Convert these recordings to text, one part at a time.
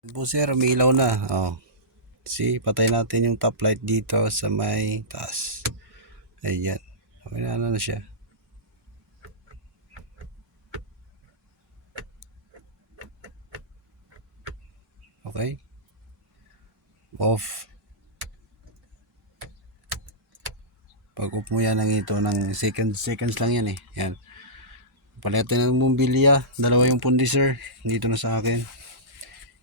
Po sir, may ilaw na. Oh. See, patay natin yung top light dito sa may taas. Ayan. Okay na siya. Okay. Off. Pag off mo yan ng ito ng seconds lang yan eh. Yan. Palitan ng bumbilya. Dalawa yung pundi sir. Dito na sa akin.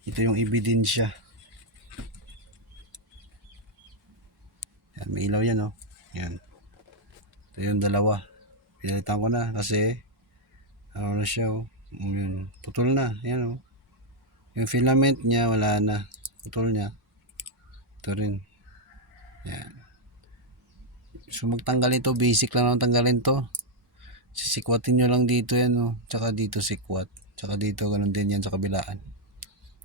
Ito yung ebidensya. Yan, may ilaw yan oh. Yan. Ito yung dalawa. Pinalitan ko na kasi ano na siya oh. Yun. Putol na. Yan oh. Yung filament niya wala na. Putol niya. Ito rin. Yan. So magtanggal ito, basic lang ang tanggalin to. Sisikwatin nyo lang dito yan oh. Tsaka dito sikwat. Tsaka dito ganun din yan sa kabilaan.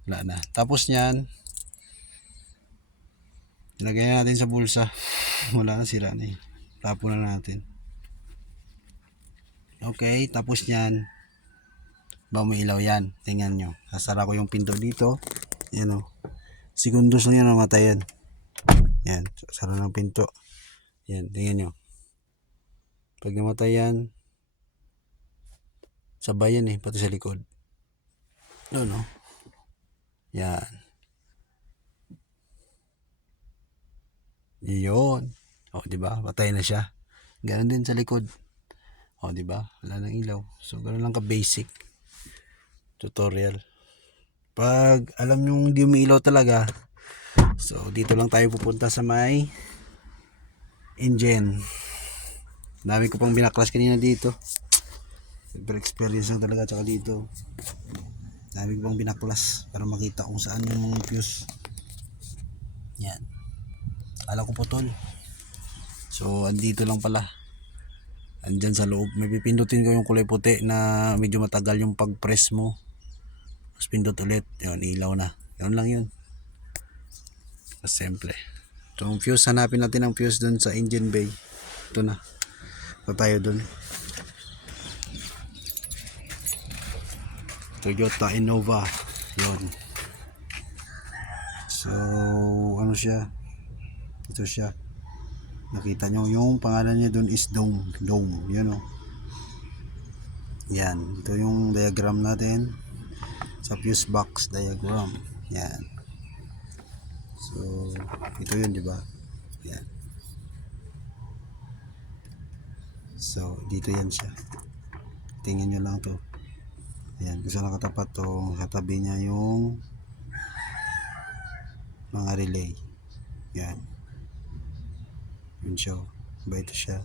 Wala na. Tapos nyan, ilagay natin sa bulsa. Wala na, sira na eh. Tapo na natin. Okay, tapos nyan, ba may ilaw yan. Tingnan nyo. Sasara ko yung pinto dito. Yan oh. Segundos lang yan namatay yan. Yan, sara ng pinto. Yan, tingnan nyo. Pag namatay yan, sabay yan eh, pati sa likod. Doon oh. Yan. Yun. O, di ba? Patay na siya. Ganun din sa likod. O, di ba? Wala nang ilaw. So, ganun lang ka-basic tutorial. Pag alam nyo hindi umiilaw talaga, so, dito lang tayo pupunta sa may engine. Dami ko pang binaklas kanina dito. Super experience lang talaga. Tsaka dito. Dami ko pang binaklas para makita kung saan yung mga fuse. Yan. Alam ko putol. So, andito lang pala. Andyan sa loob. May pipindutin ko yung kulay puti na medyo matagal yung pag-press mo. Tapos pindot ulit. Yun, ilaw na. Yun lang yun. Simple. So, yung fuse, hanapin natin ang fuse dun sa engine bay. Ito na. Ito tayo dun. Toyota Innova. Yun. So, ano siya? Ito siya. Nakita nyo yung pangalan niya dun is Dome. Dome. Yan o. Yan. Ito yung diagram natin. Sa fuse box diagram. Yan. So, ito yun, di ba? Yan. So, dito yan siya. Tingnan nyo lang to. Yan. Kung saan nakatapat to, katabi niya yung mga relay. Yan. Yun siya. Ba ito siya.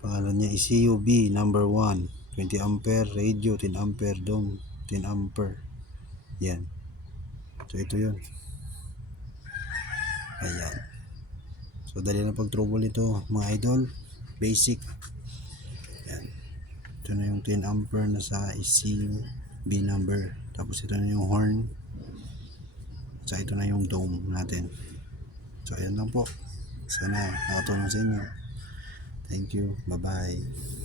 Pangalan niya is CUB number 1. 20 ampere radio, 10 ampere dome, 10 ampere. Yan. So, ito yun. Ayan. So, dali na pag-trouble ito, mga idol. Basic. Yan. Ito na yung 10 ampere na sa CUB number. Tapos, ito na yung horn. So, ito na yung dome natin. So, ayan lang po. Sana nakatulong sa inyo. Thank you. Bye-bye.